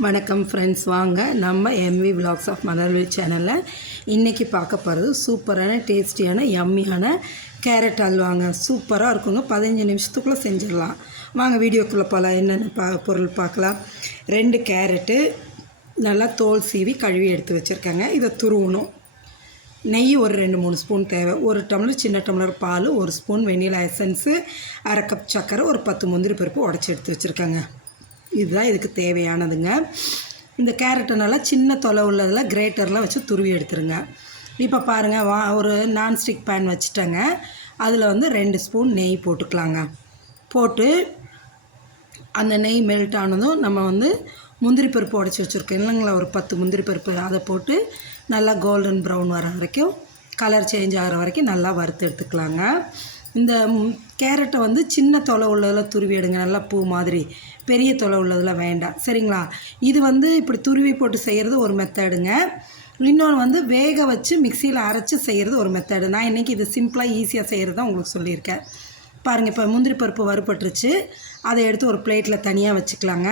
வணக்கம் ஃப்ரெண்ட்ஸ், வாங்க நம்ம எம்வி விலாக்ஸ் ஆஃப் மலர்வேல் சேனலில் இன்றைக்கி பார்க்க போகிறது சூப்பரான டேஸ்டியான யம்மியான கேரட் அல்வாங்க. சூப்பராக இருக்குங்க. 15 நிமிஷத்துக்குள்ளே செஞ்சிடலாம். வாங்க வீடியோக்குள்ளே போகலாம். என்னென்ன பொருள் பார்க்கலாம். 2 கேரட்டு நல்லா தோல் சீவி கழுவி எடுத்து வச்சுருக்கேங்க. இதை துருவணும். நெய் ஒரு 2-3 ஸ்பூன் தேவை. 1 டம்ளர் சின்ன டம்ளர் பால், 1 ஸ்பூன் வெண்ணிலா எசன்ஸு, 1/2 கப் சர்க்கரை, ஒரு 10 முந்திரி பருப்பு உடச்சி எடுத்து வச்சுருக்கேங்க. இதுதான் இதுக்கு தேவையானதுங்க. இந்த கேரட்டை நல்லா சின்ன தொலை உள்ளதில் கிரேட்டரில் வச்சு துருவி எடுத்துருங்க. இப்போ பாருங்கள், ஒரு நான்ஸ்டிக் பேன் வச்சுட்டேங்க. அதில் 2 ஸ்பூன் நெய் போட்டுக்கலாங்க. போட்டு அந்த நெய் மெல்ட் ஆனதும் நம்ம முந்திரி பருப்பு உடச்சி வச்சுருக்கோம் இல்லைங்களா, ஒரு 10 முந்திரி பருப்பு, அதை போட்டு நல்லா கோல்டன் ப்ரௌன் வர வரைக்கும், கலர் சேஞ்ச் ஆகிற வரைக்கும் நல்லா வறுத்து எடுத்துக்கலாங்க. இந்த கேரட்டை சின்ன தொலை உள்ளதில் துருவி எடுங்க. நல்லா பூ மாதிரி. பெரிய தொலை உள்ளதில் வேண்டாம், சரிங்களா. இது இப்படி துருவி போட்டு செய்கிறது ஒரு மெத்தடுங்க. இன்னொன்று வேக வச்சு மிக்சியில் அரைச்சி செய்கிறது ஒரு மெத்தடு. நான் இன்றைக்கி இது சிம்பிளாக ஈஸியாக செய்கிறது தான் உங்களுக்கு சொல்லியிருக்கேன். பாருங்கள், இப்போ முந்திரி பருப்பு வறுபட்டுருச்சு. அதை எடுத்து ஒரு பிளேட்டில் தனியாக வச்சுக்கலாங்க.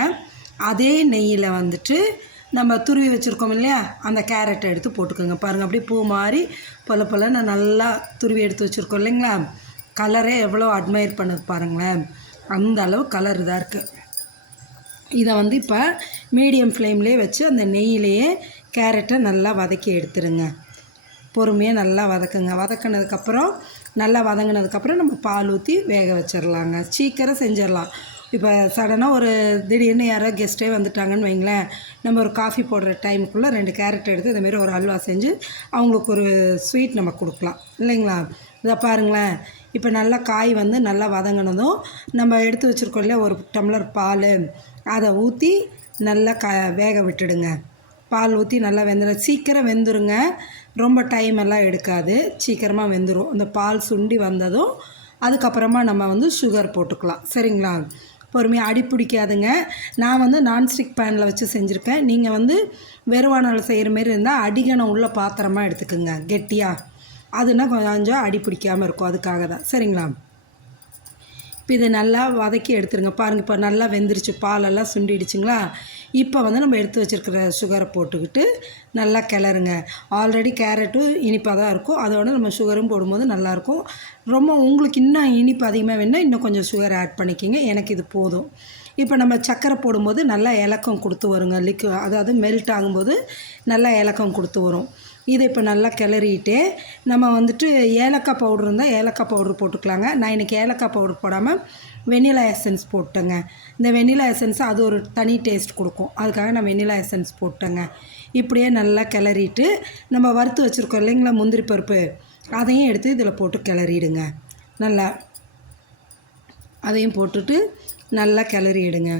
அதே நெய்யில் நம்ம துருவி வச்சுருக்கோம் இல்லையா, அந்த கேரட்டை எடுத்து போட்டுக்கோங்க. பாருங்கள், அப்படியே பூ மாதிரி பொல நல்லா துருவி எடுத்து வச்சுருக்கோம் இல்லைங்களா. கலரே எவ்வளோ அட்மையர் பண்ணது பாருங்களேன். அந்த அளவு கலர் இதாக இருக்குது. இதை இப்போ மீடியம் ஃப்ளேம்லேயே வச்சு அந்த நெய்யிலேயே கேரட்டை நல்லா வதக்கி எடுத்துருங்க. பொறுமையாக நல்லா வதக்குங்க. வதக்கினதுக்கப்புறம் நல்லா வதங்கினதுக்கப்புறம் நம்ம பால் ஊற்றி வேக வச்சிடலாங்க. சீக்கிரம் செஞ்சிடலாம். இப்போ சடனாக ஒரு திடீர்னு யாரோ கெஸ்ட்டே வந்துட்டாங்கன்னு வைங்களேன், நம்ம ஒரு காஃபி போடுற டைமுக்குள்ளே 2 கேரட் எடுத்து இந்தமாரி ஒரு அல்வா செஞ்சு அவங்களுக்கு ஒரு ஸ்வீட் நம்ம கொடுக்கலாம் இல்லைங்களா. இதை பாருங்களேன், இப்போ நல்லா காய் நல்லா வதங்கினதும் நம்ம எடுத்து வச்சுருக்கோம் இல்லையா, ஒரு டம்ளர் பால், அதை ஊற்றி நல்லா வேக விட்டுடுங்க. பால் ஊற்றி நல்லா சீக்கிரம் வெந்துருங்க. ரொம்ப டைம் எல்லாம் எடுக்காது, சீக்கிரமாக வெந்துடும். அந்த பால் சுண்டி வந்ததும் அதுக்கப்புறமா நம்ம சுகர் போட்டுக்கலாம், சரிங்களா. பொறுமையாக அடி பிடிக்காதுங்க. நான் நான்ஸ்டிக் பேனில் வச்சு செஞ்சுருக்கேன். நீங்கள் வெறுவானல் செய்கிற மாரி இருந்தால் அடிகனம் உள்ள பாத்திரமாக எடுத்துக்கோங்க, கெட்டியாக. அதுனா கொஞ்சம் அடி பிடிக்காமல் இருக்கும், அதுக்காக தான், சரிங்களா. இப்போ இதை நல்லா வதக்கி எடுத்துருங்க. பாருங்கள், இப்போ நல்லா வெந்துருச்சு, பாலெல்லாம் சுண்டிடுச்சுங்களா. இப்போ நம்ம எடுத்து வச்சுருக்கிற சுகரை போட்டுக்கிட்டு நல்லா கிளறுங்க. ஆல்ரெடி கேரட்டும் இனிப்பாக தான் இருக்கும், அதோட நம்ம சுகரும் போடும்போது நல்லாயிருக்கும். ரொம்ப உங்களுக்கு இன்னும் இனிப்பு அதிகமாக வேணுன்னா இன்னும் கொஞ்சம் சுகர் ஆட் பண்ணிக்கிங்க. எனக்கு இது போதும். இப்போ நம்ம சர்க்கரை போடும்போது நல்லா இலக்கம் கொடுத்து வருங்க. அதாவது மெல்ட் ஆகும்போது நல்லா இலக்கம் கொடுத்து வரும். இதை இப்போ நல்லா கிளறிட்டு நம்ம ஏலக்காய் பவுட்ரு இருந்தால் ஏலக்காய் பவுட்ரு போட்டுக்கலாங்க. நான் இன்றைக்கி ஏலக்காய் பவுட்ரு போடாமல் வெண்ணிலா எசன்ஸ் போட்டேங்க. இந்த வெண்ணிலா எசன்ஸ் அது ஒரு தனி டேஸ்ட் கொடுக்கும், அதுக்காக நான் வெண்ணிலா எசன்ஸ் போட்டேங்க. இப்படியே நல்லா கிளறிட்டு நம்ம வறுத்து வச்சுருக்கோம் இல்லைங்களா முந்திரி பருப்பு, அதையும் எடுத்து இதில் போட்டு கிளறிடுங்க. நல்லா அதையும் போட்டுட்டு நல்லா கிளறிடுங்க.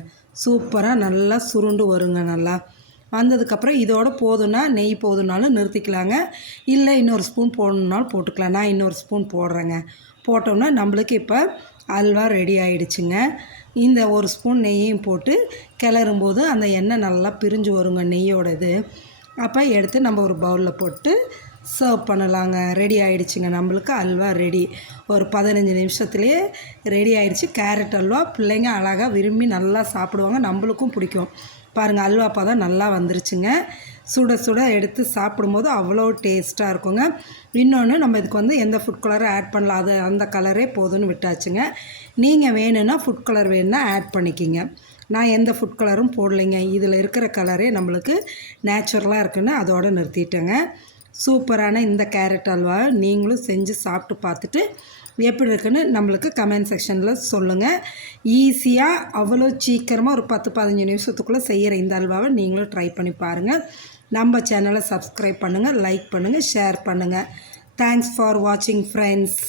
சூப்பராக நல்லா சுருண்டு வருங்க. நல்லா வந்ததுக்கப்புறம் இதோட போதுன்னா, நெய் போதுனாலும் நிறுத்திக்கலாங்க. இல்லை இன்னொரு ஸ்பூன் போடணுன்னாலும் போட்டுக்கலாம். நான் இன்னொரு ஸ்பூன் போடுறேங்க. போட்டோம்னா நம்மளுக்கு இப்போ அல்வா ரெடி ஆகிடுச்சுங்க. இந்த ஒரு ஸ்பூன் நெய்யையும் போட்டு கிளறும்போது அந்த எண்ணெய் நல்லா பிரிஞ்சு வருங்க, நெய்யோட இது. அப்போ எடுத்து நம்ம ஒரு பவுலில் போட்டு சர்வ் பண்ணலாங்க. ரெடி ஆகிடுச்சுங்க, நம்மளுக்கு அல்வா ரெடி. ஒரு 15 நிமிஷத்துலேயே ரெடி ஆகிடுச்சு கேரட் அல்வா. பிள்ளைங்க அழகாக விரும்பி நல்லா சாப்பிடுவாங்க, நம்மளுக்கும் பிடிக்கும். பாருங்கள், அல்வா பதம் நல்லா வந்துருச்சுங்க. சுட சுட எடுத்து சாப்பிடும்போது அவ்வளோ டேஸ்ட்டாக இருக்குங்க. இன்னொன்று, நம்ம இதுக்கு எந்த ஃபுட் கலரும் ஆட் பண்ணலாம், அது அந்த கலரே போதும்னு விட்டாச்சுங்க. நீங்கள் வேணும்னா ஃபுட் கலர் வேணும்னா ஆட் பண்ணிக்கிங்க. நான் எந்த ஃபுட் கலரும் போடலைங்க. இதில் இருக்கிற கலரே நம்மளுக்கு நேச்சுரலாக இருக்குன்னு அதோடு நிறுத்திட்டேங்க. சூப்பரான இந்த கேரட் அல்வா நீங்களும் செஞ்சு சாப்பிட்டு பார்த்துட்டு எப்படி இருக்குன்னு நம்மளுக்கு கமெண்ட் செக்ஷனில் சொல்லுங்கள். ஈஸியாக அவ்வளோ சீக்கிரமாக ஒரு 10-15 நிமிஷத்துக்குள்ளே செய்கிற இந்த அல்வாவை நீங்களும் ட்ரை பண்ணி பாருங்கள். நம்ம சேனலை சப்ஸ்கிரைப் பண்ணுங்கள், லைக் பண்ணுங்கள், ஷேர் பண்ணுங்கள். தேங்க்ஸ் ஃபார் வாட்சிங் ஃப்ரெண்ட்ஸ்.